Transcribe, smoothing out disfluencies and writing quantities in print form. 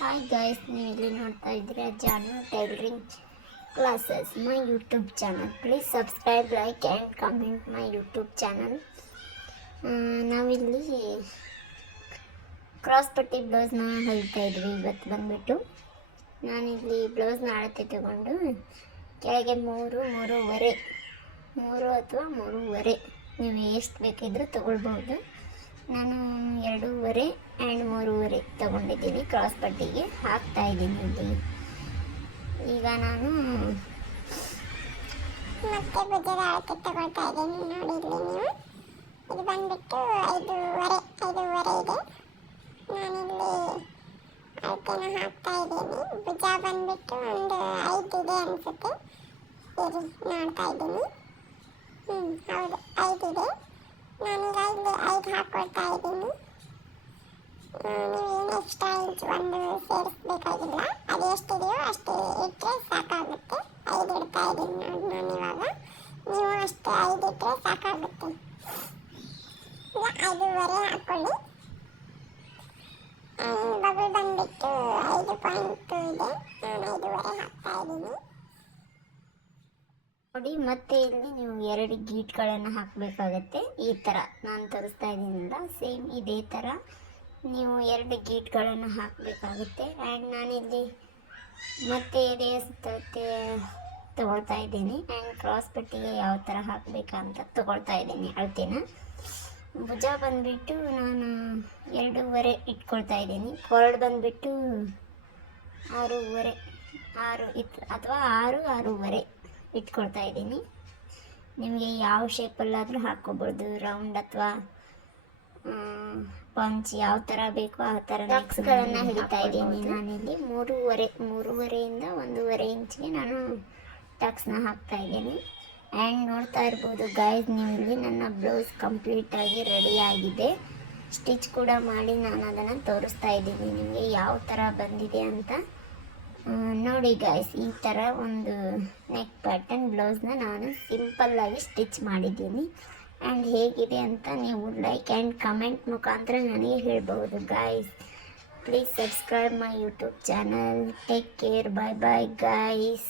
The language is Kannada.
ಹಾಯ್ ಗಾಯ್ಸ್, ನೀವು ಇಲ್ಲಿ ನೋಡ್ತಾ ಇದ್ದೀರಾ ಜಾನು tailoring classes my YouTube channel. Please subscribe, like and comment my YouTube channel. ನಾವಿಲ್ಲಿ ಕ್ರಾಸ್ ಪಟ್ಟಿ ಬ್ಲೌಸ್ನ ಹೊಲಿತಾ ಇದ್ವಿ. ಇವತ್ತು ಬಂದುಬಿಟ್ಟು ನಾನಿಲ್ಲಿ ಬ್ಲೌಸ್ನ ಅಳತೆ ತಗೊಂಡು ಕೆಳಗೆ 3 ಅಥವಾ 3.5 ನೀವು ಎಷ್ಟು ಬೇಕಿದ್ರೂ ತೊಗೊಳ್ಬೋದು. ನಾನು 2.5 ಆ್ಯಂಡ್ 3.5 ತೊಗೊಂಡಿದ್ದೀನಿ. ಕ್ರಾಸ್ ಪಟ್ಟಿಗೆ ಹಾಕ್ತಾ ಇದ್ದೀನಿ ಇಲ್ಲಿ. ಈಗ ನಾನು ಮತ್ತೆ ಭುಜದ ಅಳತೆ ತಗೊಳ್ತಾ ಇದ್ದೀನಿ. ನೋಡಿ ಇಲ್ಲಿ ನೀವು, ಇದು ಬಂದ್ಬಿಟ್ಟು 5.5 ಇದೆ. ನಾನಿಲ್ಲಿ ಅಳತೆನ ಹಾಕ್ತಾ ಇದ್ದೀನಿ. ಭುಜ ಬಂದ್ಬಿಟ್ಟು ಒಂದು 5 ಇದೆ ಅನಿಸುತ್ತೆ. ಸರಿ, ನೋಡ್ತಾ ಇದ್ದೀನಿ. ಹೌದು, 5 ಇದೆ. ನಾನೀಗ ಇಲ್ಲಿ 5 ಹಾಕ್ಕೊಳ್ತಾ ಇದ್ದೀನಿ. ನೀವೇನು ಎಕ್ಸ್ಟ್ರಾ ಇಂಚ್ ಒಂದು ಸೇರಿಸ್ಬೇಕಾಗಿಲ್ಲ. ಅದು ಎಷ್ಟಿದೆಯೋ ಅಷ್ಟು ಇಟ್ಟರೆ ಸಾಕಾಗುತ್ತೆ. 5 ಇಡ್ತಾ ಇದ್ದೀನಿ ನೋಡಿ ನಾನು ಇವಾಗ. ನೀವು ಅಷ್ಟು 5 ಇಟ್ಟರೆ ಸಾಕಾಗುತ್ತೆ. ಈಗ 5.5 ಹಾಕ್ಕೊಳ್ಳಿ. ಬಬಲ್ ಬಂದ್ಬಿಟ್ಟು 5.2 ಇದೆ. ನಾನು 5.5 ಹಾಕ್ತಾ ಇದ್ದೀನಿ. ನೋಡಿ, ಮತ್ತೆ ಇಲ್ಲಿ ನೀವು 2 ಗೀಟ್ಗಳನ್ನು ಹಾಕಬೇಕಾಗತ್ತೆ. ಈ ಥರ ನಾನು ತೋರಿಸ್ತಾ ಇದ್ದೀನಲ್ಲ, ಸೇಮ್ ಇದೇ ಥರ ನೀವು 2 ಗೀಟ್ಗಳನ್ನು ಹಾಕಬೇಕಾಗುತ್ತೆ. ಆ್ಯಂಡ್ ನಾನಿಲ್ಲಿ ಮತ್ತೆ ಎದೆಯ ಸುತ್ತಳತೆ ತೊಗೊಳ್ತಾ ಇದ್ದೀನಿ. ಆ್ಯಂಡ್ ಕ್ರಾಸ್ ಪಟ್ಟಿಗೆ ಯಾವ ಥರ ಹಾಕಬೇಕಂತ ತೊಗೊಳ್ತಾ ಇದ್ದೀನಿ ಅಳತೆನ. ಭುಜ ಬಂದುಬಿಟ್ಟು ನಾನು 2.5 ಇಟ್ಕೊಳ್ತಾ ಇದ್ದೀನಿ. ಕೊರಡು ಬಂದುಬಿಟ್ಟು 6.5 ಅಥವಾ 6.5 ಇಟ್ಕೊಳ್ತಾ ಇದ್ದೀನಿ. ನಿಮಗೆ ಯಾವ ಶೇಪಲ್ಲಾದರೂ ಹಾಕ್ಕೋಬೋದು, ರೌಂಡ್ ಅಥವಾ ಪಂಚ್ ಯಾವ ಥರ ಬೇಕೋ ಆ ಥರ ಟಕ್ಸ್ಗಳನ್ನು ಹಿಡಿತಾ ಇದ್ದೀನಿ. ನಾನಿಲ್ಲಿ 3.5ಇಂದ 1.5 ಇಂಚಿಗೆ ನಾನು ಟಕ್ಸ್ನ ಹಾಕ್ತಾ ಇದ್ದೀನಿ. ಆ್ಯಂಡ್ ನೋಡ್ತಾ ಇರ್ಬೋದು ಗಾಯ್ಸ್, ನೀವು ಇಲ್ಲಿ ನನ್ನ ಬ್ಲೌಸ್ ಕಂಪ್ಲೀಟಾಗಿ ರೆಡಿಯಾಗಿದೆ. ಸ್ಟಿಚ್ ಕೂಡ ಮಾಡಿ ನಾನು ಅದನ್ನು ತೋರಿಸ್ತಾ ಇದ್ದೀನಿ ನಿಮಗೆ ಯಾವ ಥರ ಬಂದಿದೆ ಅಂತ. ನೋಡಿ ಗಾಯ್ಸ್, ಈ ಥರ ಒಂದು ನೆಕ್ ಪ್ಯಾಟರ್ನ್ ಬ್ಲೌಸ್ನ ನಾನು ಸಿಂಪಲ್ಲಾಗಿ ಸ್ಟಿಚ್ ಮಾಡಿದ್ದೀನಿ. ಆ್ಯಂಡ್ ಹೇಗಿದೆ ಅಂತ ನೀವು ಲೈಕ್ ಆ್ಯಂಡ್ ಕಮೆಂಟ್ ಮುಖಾಂತರ ನನಗೆ ಹೇಳ್ಬೋದು guys. Please subscribe my YouTube channel. Take care. Bye bye guys.